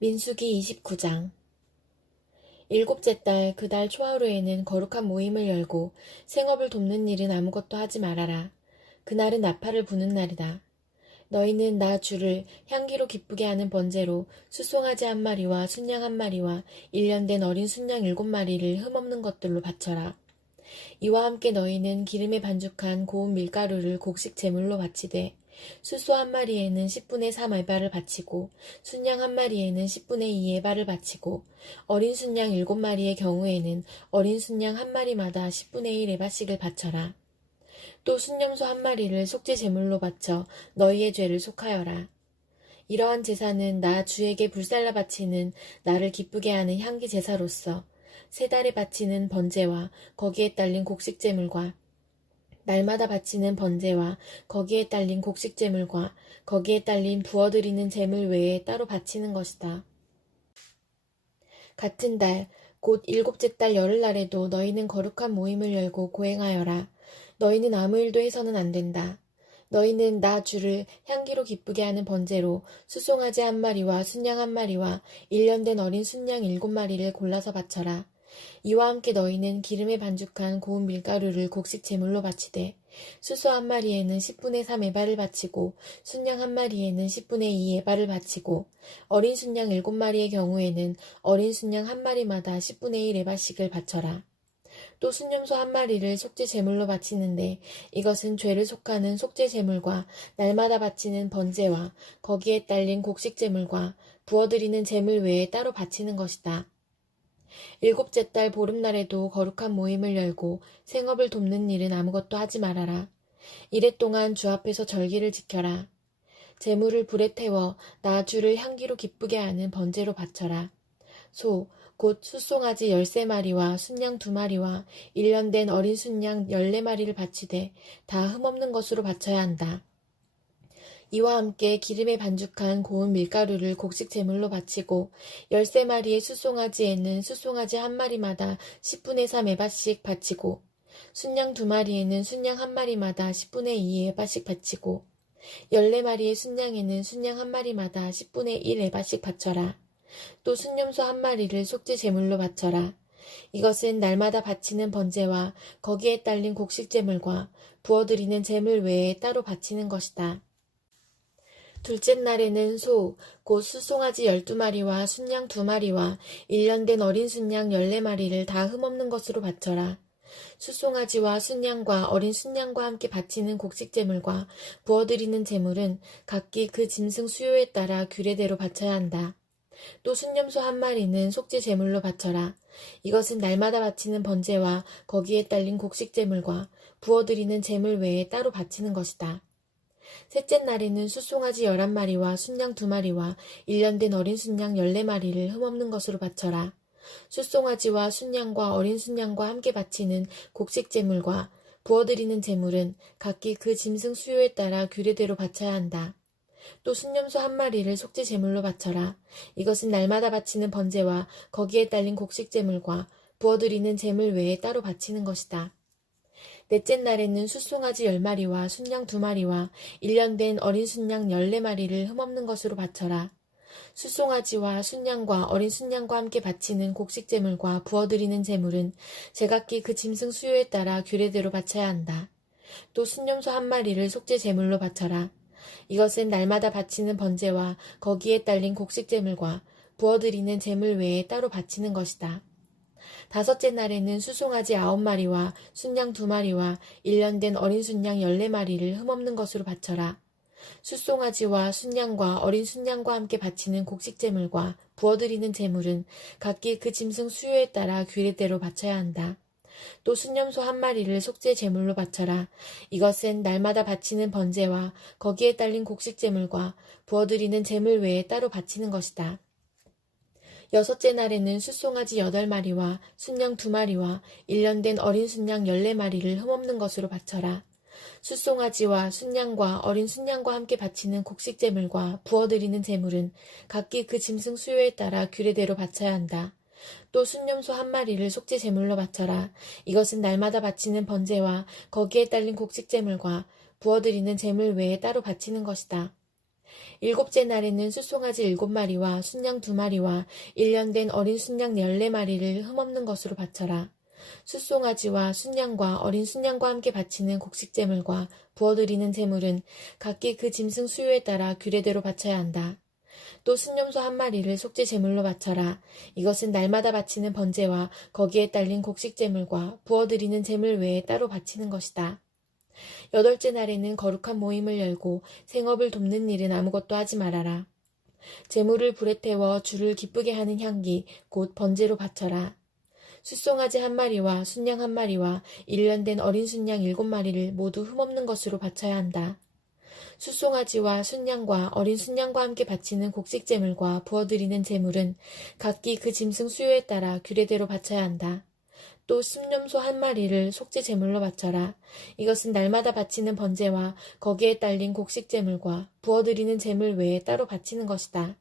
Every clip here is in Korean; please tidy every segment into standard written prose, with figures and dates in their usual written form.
민수기 29장. 일곱째 달 그 달 초하루에는 거룩한 모임을 열고 생업을 돕는 일은 아무것도 하지 말아라. 그날은 나팔을 부는 날이다. 너희는 나 주를 향기로 기쁘게 하는 번제로 숫송아지 한 마리와 순양 한 마리와 1년 된 어린 순양 7마리를 흠없는 것들로 바쳐라. 이와 함께 너희는 기름에 반죽한 고운 밀가루를 곡식 제물로 바치되 숫소 한 마리에는 10분의 3 에바를 바치고 순양 한 마리에는 10분의 2 에바를 바치고 어린 순양 7마리의 경우에는 어린 순양 한 마리마다 10분의 1 에바씩을 바쳐라. 또 순염소 한 마리를 속죄 제물로 바쳐 너희의 죄를 속하여라. 이러한 제사는 나 주에게 불살라 바치는 나를 기쁘게 하는 향기 제사로서 세 달에 바치는 번제와 거기에 딸린 곡식 제물과 날마다 바치는 번제와 거기에 딸린 곡식 제물과 거기에 딸린 부어드리는 제물 외에 따로 바치는 것이다. 같은 달 곧 일곱째 달 열흘날에도 너희는 거룩한 모임을 열고 고행하여라. 너희는 아무 일도 해서는 안 된다. 너희는 나 주를 향기로 기쁘게 하는 번제로 숫송아지 한 마리와 순양 한 마리와 1년 된 어린 순양 7마리를 골라서 바쳐라. 이와 함께 너희는 기름에 반죽한 고운 밀가루를 곡식 제물로 바치되 숫소 한 마리에는 10분의 3 에바를 바치고 순양 한 마리에는 10분의 2 에바를 바치고 어린 순양 7마리의 경우에는 어린 순양 한 마리마다 10분의 1 에바씩을 바쳐라. 또 순염소 한 마리를 속죄 제물로 바치는데 이것은 죄를 속하는 속죄 제물과 날마다 바치는 번제와 거기에 딸린 곡식 제물과 부어드리는 제물 외에 따로 바치는 것이다. 일곱째 달 보름날에도 거룩한 모임을 열고 생업을 돕는 일은 아무것도 하지 말아라. 이래 동안 주 앞에서 절기를 지켜라. 제물을 불에 태워 나 주를 향기로 기쁘게 하는 번제로 바쳐라. 소, 곧 숫송아지 13마리와 순양 2마리와 1년 된 어린 순양 14마리를 바치되 다 흠없는 것으로 바쳐야 한다. 이와 함께 기름에 반죽한 고운 밀가루를 곡식 제물로 바치고 13마리의 숫송아지에는 숫송아지 한 마리마다 10분의 3 에바씩 바치고 순양 2마리에는 순양 한 마리마다 10분의 2 에바씩 바치고 14마리의 순양에는 순양 한 마리마다 10분의 1 에바씩 바쳐라. 또 순염소 한 마리를 속죄 제물로 바쳐라. 이것은 날마다 바치는 번제와 거기에 딸린 곡식 제물과 부어드리는 제물 외에 따로 바치는 것이다. 둘째 날에는 소, 곧 숫송아지 12마리와 순양 2마리와 1년 된 어린 순양 14마리를 다 흠없는 것으로 바쳐라. 숫송아지와 순양과 어린 순양과 함께 바치는 곡식 제물과 부어드리는 제물은 각기 그 짐승 수요에 따라 규례대로 바쳐야 한다. 또 순염소 한 마리는 속죄 제물로 바쳐라. 이것은 날마다 바치는 번제와 거기에 딸린 곡식 제물과 부어드리는 제물 외에 따로 바치는 것이다. 셋째 날에는 숫송아지 11마리와 순양 2마리와 1년 된 어린 순양 14마리를 흠없는 것으로 바쳐라. 숫송아지와 순양과 어린 순양과 함께 바치는 곡식 제물과 부어드리는 제물은 각기 그 짐승 수요에 따라 규례대로 바쳐야 한다. 또 순염소 한 마리를 속죄 제물로 바쳐라. 이것은 날마다 바치는 번제와 거기에 딸린 곡식 제물과 부어드리는 제물 외에 따로 바치는 것이다. 넷째 날에는 숫송아지 10마리와 순양 2마리와 1년 된 어린 순양 14마리를 흠없는 것으로 바쳐라. 숫송아지와 순양과 어린 순양과 함께 바치는 곡식 제물과 부어드리는 제물은 제각기 그 짐승 수요에 따라 규례대로 바쳐야 한다. 또 순염소 한 마리를 속죄 제물로 바쳐라. 이것은 날마다 바치는 번제와 거기에 딸린 곡식 제물과 부어드리는 제물 외에 따로 바치는 것이다. 다섯째 날에는 숫송아지 9마리와 순양 2마리와 1년 된 어린 순양 14마리를 흠없는 것으로 바쳐라. 숫송아지와 순양과 어린 순양과 함께 바치는 곡식 제물과 부어드리는 제물은 각기 그 짐승 수요에 따라 규례대로 바쳐야 한다. 또 순염소 한 마리를 속죄 제물로 바쳐라. 이것은 날마다 바치는 번제와 거기에 딸린 곡식 제물과 부어드리는 제물 외에 따로 바치는 것이다. 여섯째 날에는 숫송아지 8마리와 순양 2마리와 1년 된 어린 순양 14마리를 흠없는 것으로 바쳐라. 숫송아지와 순양과 어린 순양과 함께 바치는 곡식 제물과 부어드리는 제물은 각기 그 짐승 수요에 따라 규례대로 바쳐야 한다. 또 순염소 한 마리를 속죄 제물로 바쳐라. 이것은 날마다 바치는 번제와 거기에 딸린 곡식 제물과 부어드리는 제물 외에 따로 바치는 것이다. 일곱째 날에는 숫송아지 7마리와 순양 2마리와 1년 된 어린 순양 14마리를 흠없는 것으로 바쳐라. 숫송아지와 순양과 어린 순양과 함께 바치는 곡식제물과 부어드리는 제물은 각기 그 짐승 수요에 따라 규례대로 바쳐야 한다. 또 순염소 1마리를 속죄 제물로 바쳐라. 이것은 날마다 바치는 번제와 거기에 딸린 곡식 제물과 부어드리는 제물 외에 따로 바치는 것이다. 8째 날에는 거룩한 모임을 열고 생업을 돕는 일은 아무것도 하지 말아라. 제물을 불에 태워 주를 기쁘게 하는 향기 곧 번제로 바쳐라. 숫송아지 1마리와 순양 1마리와 1년 된 어린 순양 7마리를 모두 흠없는 것으로 바쳐야 한다. 숫송아지와 순양과 어린 순양과 함께 바치는 곡식제물과 부어드리는 제물은 각기 그 짐승 수요에 따라 규례대로 바쳐야 한다. 또 순염소 1마리를 속죄 제물로 바쳐라. 이것은 날마다 바치는 번제와 거기에 딸린 곡식제물과 부어드리는 제물 외에 따로 바치는 것이다.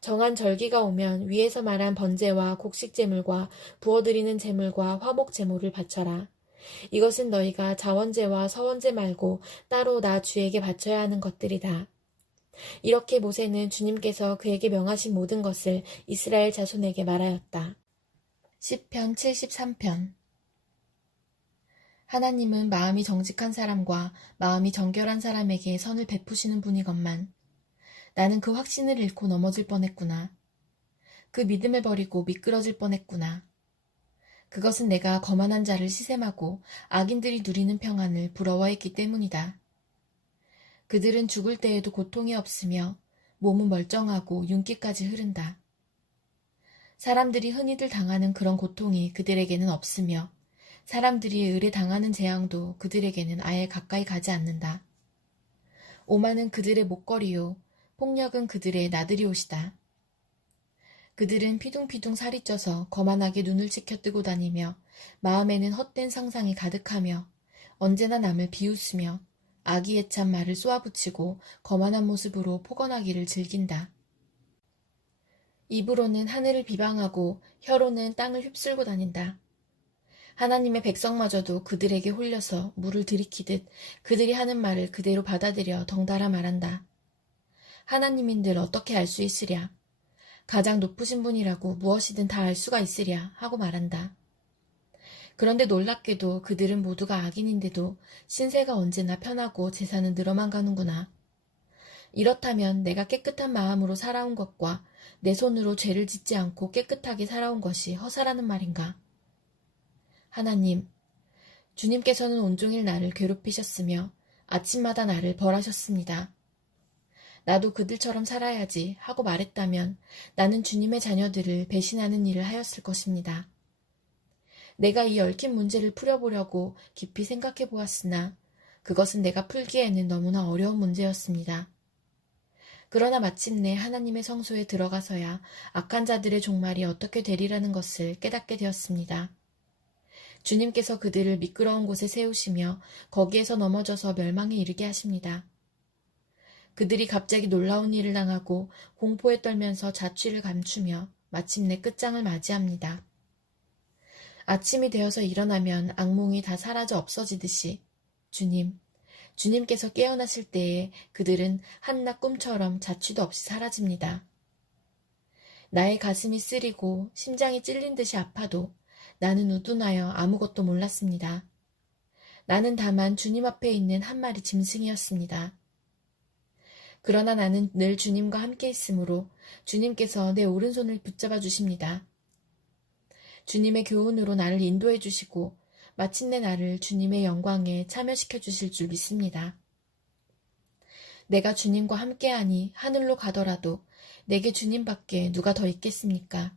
정한 절기가 오면 위에서 말한 번제와 곡식제물과 부어드리는 제물과 화목제물을 바쳐라. 이것은 너희가 자원제와 서원제 말고 따로 나 주에게 바쳐야 하는 것들이다. 이렇게 모세는 주님께서 그에게 명하신 모든 것을 이스라엘 자손에게 말하였다. 시편 73편. 하나님은 마음이 정직한 사람과 마음이 정결한 사람에게 선을 베푸시는 분이건만 나는 그 확신을 잃고 넘어질 뻔했구나. 그 믿음을 버리고 미끄러질 뻔했구나. 그것은 내가 거만한 자를 시샘하고 악인들이 누리는 평안을 부러워했기 때문이다. 그들은 죽을 때에도 고통이 없으며 몸은 멀쩡하고 윤기까지 흐른다. 사람들이 흔히들 당하는 그런 고통이 그들에게는 없으며 사람들이 의례 당하는 재앙도 그들에게는 아예 가까이 가지 않는다. 오만은 그들의 목걸이요 폭력은 그들의 나들이옷이다. 그들은 피둥피둥 살이 쪄서 거만하게 눈을 치켜뜨고 다니며 마음에는 헛된 상상이 가득하며 언제나 남을 비웃으며 아기애찬 말을 쏘아붙이고 거만한 모습으로 포건하기를 즐긴다. 입으로는 하늘을 비방하고 혀로는 땅을 휩쓸고 다닌다. 하나님의 백성마저도 그들에게 홀려서 물을 들이키듯 그들이 하는 말을 그대로 받아들여 덩달아 말한다. 하나님인들 어떻게 알 수 있으랴. 가장 높으신 분이라고 무엇이든 다 알 수가 있으랴 하고 말한다. 그런데 놀랍게도 그들은 모두가 악인인데도 신세가 언제나 편하고 재산은 늘어만 가는구나. 이렇다면 내가 깨끗한 마음으로 살아온 것과 내 손으로 죄를 짓지 않고 깨끗하게 살아온 것이 허사라는 말인가? 하나님, 주님께서는 온종일 나를 괴롭히셨으며 아침마다 나를 벌하셨습니다. 나도 그들처럼 살아야지 하고 말했다면 나는 주님의 자녀들을 배신하는 일을 하였을 것입니다. 내가 이 얽힌 문제를 풀어보려고 깊이 생각해 보았으나 그것은 내가 풀기에는 너무나 어려운 문제였습니다. 그러나 마침내 하나님의 성소에 들어가서야 악한 자들의 종말이 어떻게 되리라는 것을 깨닫게 되었습니다. 주님께서 그들을 미끄러운 곳에 세우시며 거기에서 넘어져서 멸망에 이르게 하십니다. 그들이 갑자기 놀라운 일을 당하고 공포에 떨면서 자취를 감추며 마침내 끝장을 맞이합니다. 아침이 되어서 일어나면 악몽이 다 사라져 없어지듯이 주님께서 깨어나실 때에 그들은 한낮 꿈처럼 자취도 없이 사라집니다. 나의 가슴이 쓰리고 심장이 찔린 듯이 아파도 나는 우둔하여 아무것도 몰랐습니다. 나는 다만 주님 앞에 있는 한 마리 짐승이었습니다. 그러나 나는 늘 주님과 함께 있으므로 주님께서 내 오른손을 붙잡아 주십니다. 주님의 교훈으로 나를 인도해 주시고 마침내 나를 주님의 영광에 참여시켜 주실 줄 믿습니다. 내가 주님과 함께하니 하늘로 가더라도 내게 주님밖에 누가 더 있겠습니까?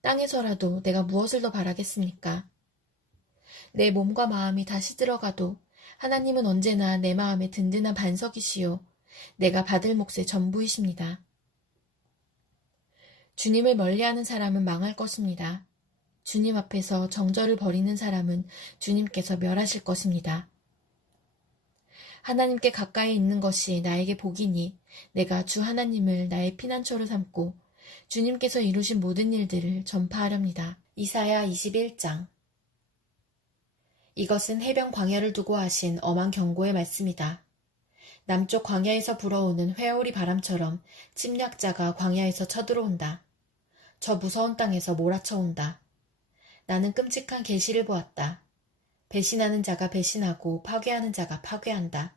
땅에서라도 내가 무엇을 더 바라겠습니까? 내 몸과 마음이 다시 들어가도 하나님은 언제나 내 마음에 든든한 반석이시요 내가 받을 몫의 전부이십니다. 주님을 멀리하는 사람은 망할 것입니다. 주님 앞에서 정절을 버리는 사람은 주님께서 멸하실 것입니다. 하나님께 가까이 있는 것이 나에게 복이니 내가 주 하나님을 나의 피난처로 삼고 주님께서 이루신 모든 일들을 전파하렵니다. 이사야 21장. 이것은 해변 광야를 두고 하신 엄한 경고의 말씀이다. 남쪽 광야에서 불어오는 회오리 바람처럼 침략자가 광야에서 쳐들어온다. 저 무서운 땅에서 몰아쳐온다. 나는 끔찍한 계시를 보았다. 배신하는 자가 배신하고 파괴하는 자가 파괴한다.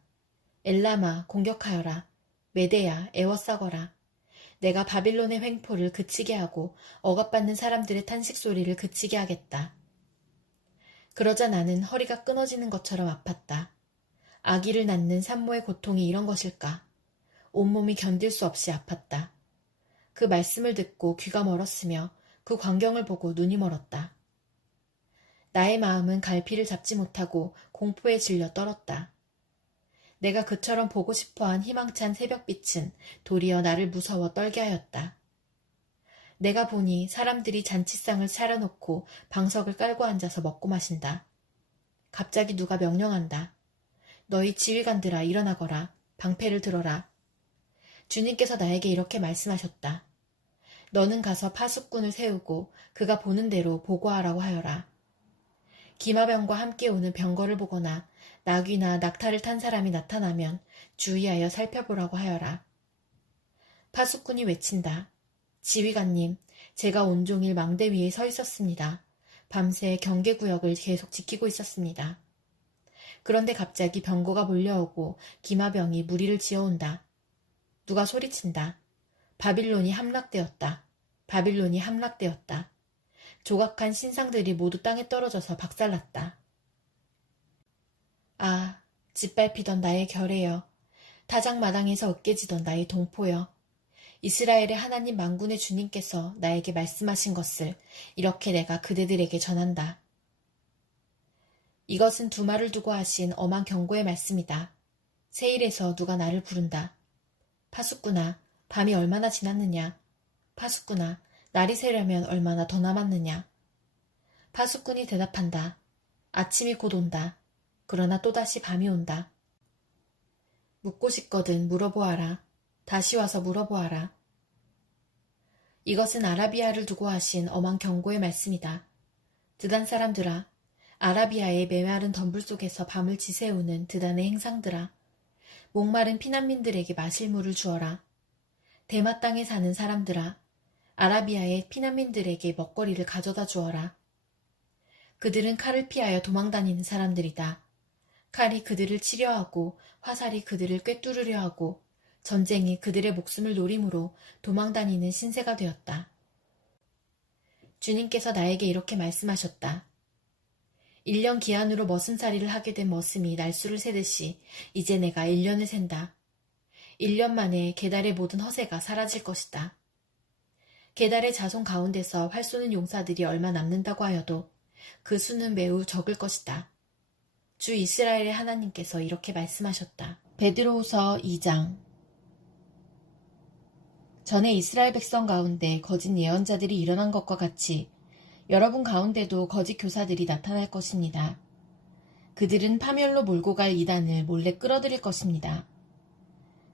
엘라마 공격하여라. 메대야 애워싸거라. 내가 바빌론의 횡포를 그치게 하고 억압받는 사람들의 탄식 소리를 그치게 하겠다. 그러자 나는 허리가 끊어지는 것처럼 아팠다. 아기를 낳는 산모의 고통이 이런 것일까? 온몸이 견딜 수 없이 아팠다. 그 말씀을 듣고 귀가 멀었으며 그 광경을 보고 눈이 멀었다. 나의 마음은 갈피를 잡지 못하고 공포에 질려 떨었다. 내가 그처럼 보고 싶어한 희망찬 새벽빛은 도리어 나를 무서워 떨게 하였다. 내가 보니 사람들이 잔치상을 차려놓고 방석을 깔고 앉아서 먹고 마신다. 갑자기 누가 명령한다. 너희 지휘관들아 일어나거라. 방패를 들어라. 주님께서 나에게 이렇게 말씀하셨다. 너는 가서 파수꾼을 세우고 그가 보는 대로 보고하라고 하여라. 기마병과 함께 오는 병거를 보거나 나귀나 낙타를 탄 사람이 나타나면 주의하여 살펴보라고 하여라. 파수꾼이 외친다. 지휘관님, 제가 온종일 망대 위에 서 있었습니다. 밤새 경계구역을 계속 지키고 있었습니다. 그런데 갑자기 병거가 몰려오고 기마병이 무리를 지어온다. 누가 소리친다. 바빌론이 함락되었다. 바빌론이 함락되었다. 조각한 신상들이 모두 땅에 떨어져서 박살났다. 아, 짓밟히던 나의 결의여. 타작마당에서 으깨지던 나의 동포여. 이스라엘의 하나님 만군의 주님께서 나에게 말씀하신 것을 이렇게 내가 그대들에게 전한다. 이것은 두말을 두고 하신 엄한 경고의 말씀이다. 세일에서 누가 나를 부른다. 파수꾼아, 밤이 얼마나 지났느냐. 파수꾼아, 날이 새려면 얼마나 더 남았느냐. 파수꾼이 대답한다. 아침이 곧 온다. 그러나 또다시 밤이 온다. 묻고 싶거든 물어보아라. 다시 와서 물어보아라. 이것은 아라비아를 두고 하신 엄한 경고의 말씀이다. 드단 사람들아, 아라비아의 메마른 덤불 속에서 밤을 지새우는 드단의 행상들아, 목마른 피난민들에게 마실 물을 주어라. 대마 땅에 사는 사람들아, 아라비아의 피난민들에게 먹거리를 가져다 주어라. 그들은 칼을 피하여 도망다니는 사람들이다. 칼이 그들을 치려하고 화살이 그들을 꿰뚫으려 하고 전쟁이 그들의 목숨을 노림으로 도망다니는 신세가 되었다. 주님께서 나에게 이렇게 말씀하셨다. 1년 기한으로 머슴살이를 하게 된 머슴이 날수를 세듯이 이제 내가 1년을 센다. 1년 만에 게달의 모든 허세가 사라질 것이다. 게달의 자손 가운데서 활 쏘는 용사들이 얼마 남는다고 하여도 그 수는 매우 적을 것이다. 주 이스라엘의 하나님께서 이렇게 말씀하셨다. 베드로후서 2장. 전에 이스라엘 백성 가운데 거짓 예언자들이 일어난 것과 같이 여러분 가운데도 거짓 교사들이 나타날 것입니다. 그들은 파멸로 몰고 갈 이단을 몰래 끌어들일 것입니다.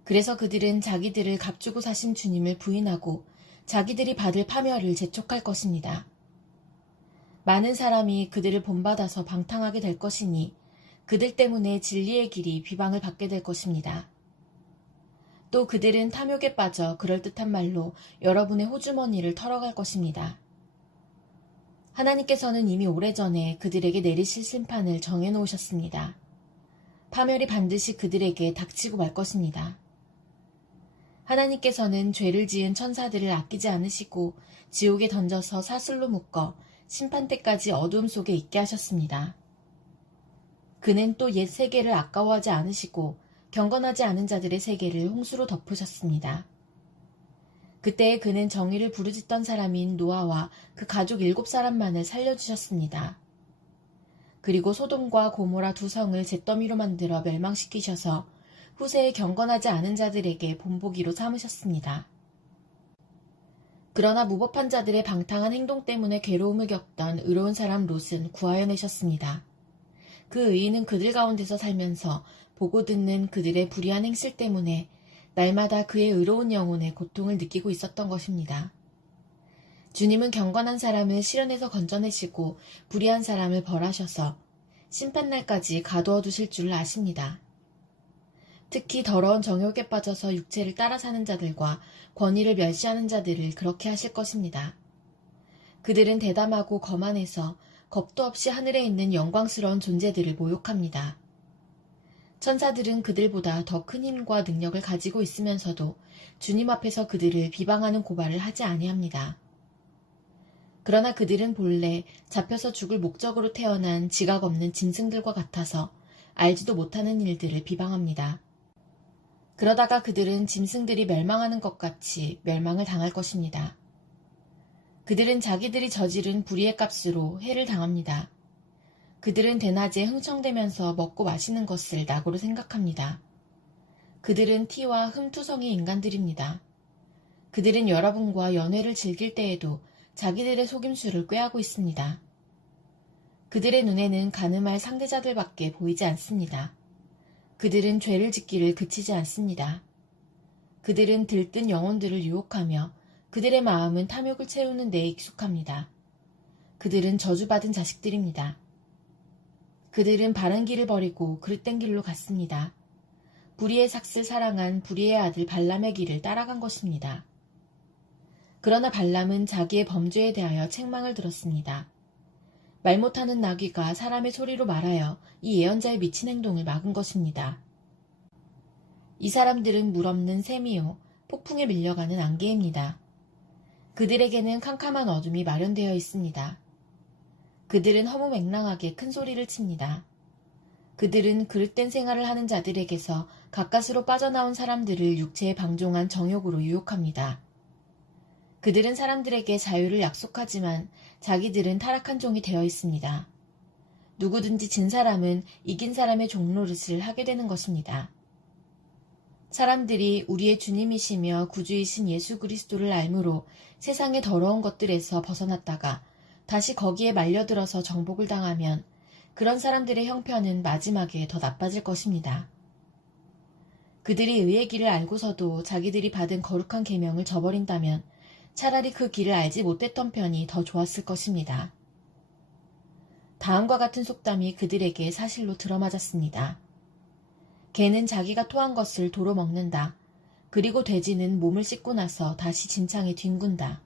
그래서 그들은 자기들을 값주고 사신 주님을 부인하고 자기들이 받을 파멸을 재촉할 것입니다. 많은 사람이 그들을 본받아서 방탕하게 될 것이니 그들 때문에 진리의 길이 비방을 받게 될 것입니다. 또 그들은 탐욕에 빠져 그럴듯한 말로 여러분의 호주머니를 털어갈 것입니다. 하나님께서는 이미 오래전에 그들에게 내리실 심판을 정해놓으셨습니다. 파멸이 반드시 그들에게 닥치고 말 것입니다. 하나님께서는 죄를 지은 천사들을 아끼지 않으시고 지옥에 던져서 사슬로 묶어 심판 때까지 어두움 속에 있게 하셨습니다. 그는 또 옛 세계를 아까워하지 않으시고 경건하지 않은 자들의 세계를 홍수로 덮으셨습니다. 그때에 그는 정의를 부르짖던 사람인 노아와 그 가족 7사람만을 살려주셨습니다. 그리고 소돔과 고모라 두 성을 잿더미로 만들어 멸망시키셔서 후세에 경건하지 않은 자들에게 본보기로 삼으셨습니다. 그러나 무법한 자들의 방탕한 행동 때문에 괴로움을 겪던 의로운 사람 롯은 구하여 내셨습니다. 그 의인은 그들 가운데서 살면서 보고 듣는 그들의 불의한 행실 때문에 날마다 그의 의로운 영혼의 고통을 느끼고 있었던 것입니다. 주님은 경건한 사람을 시련에서 건져내시고 불의한 사람을 벌하셔서 심판날까지 가두어 두실 줄 아십니다. 특히 더러운 정욕에 빠져서 육체를 따라 사는 자들과 권위를 멸시하는 자들을 그렇게 하실 것입니다. 그들은 대담하고 거만해서 겁도 없이 하늘에 있는 영광스러운 존재들을 모욕합니다. 천사들은 그들보다 더 큰 힘과 능력을 가지고 있으면서도 주님 앞에서 그들을 비방하는 고발을 하지 아니합니다. 그러나 그들은 본래 잡혀서 죽을 목적으로 태어난 지각 없는 짐승들과 같아서 알지도 못하는 일들을 비방합니다. 그러다가 그들은 짐승들이 멸망하는 것 같이 멸망을 당할 것입니다. 그들은 자기들이 저지른 불의의 값으로 해를 당합니다. 그들은 대낮에 흥청대면서 먹고 마시는 것을 낙오로 생각합니다. 그들은 티와 흠투성이 인간들입니다. 그들은 여러분과 연회를 즐길 때에도 자기들의 속임수를 꾀하고 있습니다. 그들의 눈에는 가늠할 상대자들밖에 보이지 않습니다. 그들은 죄를 짓기를 그치지 않습니다. 그들은 들뜬 영혼들을 유혹하며 그들의 마음은 탐욕을 채우는 데에 익숙합니다. 그들은 저주받은 자식들입니다. 그들은 바른 길을 버리고 그릇된 길로 갔습니다. 불의의 삭슬 사랑한 불의의 아들 발람의 길을 따라간 것입니다. 그러나 발람은 자기의 범죄에 대하여 책망을 들었습니다. 말 못하는 나귀가 사람의 소리로 말하여 이 예언자의 미친 행동을 막은 것입니다. 이 사람들은 물 없는 샘이요 폭풍에 밀려가는 안개입니다. 그들에게는 캄캄한 어둠이 마련되어 있습니다. 그들은 허무맹랑하게 큰 소리를 칩니다. 그들은 그릇된 생활을 하는 자들에게서 가까스로 빠져나온 사람들을 육체에 방종한 정욕으로 유혹합니다. 그들은 사람들에게 자유를 약속하지만 자기들은 타락한 종이 되어 있습니다. 누구든지 진 사람은 이긴 사람의 종노릇을 하게 되는 것입니다. 사람들이 우리의 주님이시며 구주이신 예수 그리스도를 알므로 세상의 더러운 것들에서 벗어났다가 다시 거기에 말려들어서 정복을 당하면 그런 사람들의 형편은 마지막에 더 나빠질 것입니다. 그들이 의의 길을 알고서도 자기들이 받은 거룩한 계명을 저버린다면 차라리 그 길을 알지 못했던 편이 더 좋았을 것입니다. 다음과 같은 속담이 그들에게 사실로 들어맞았습니다. 개는 자기가 토한 것을 도로 먹는다. 그리고 돼지는 몸을 씻고 나서 다시 진창에 뒹군다.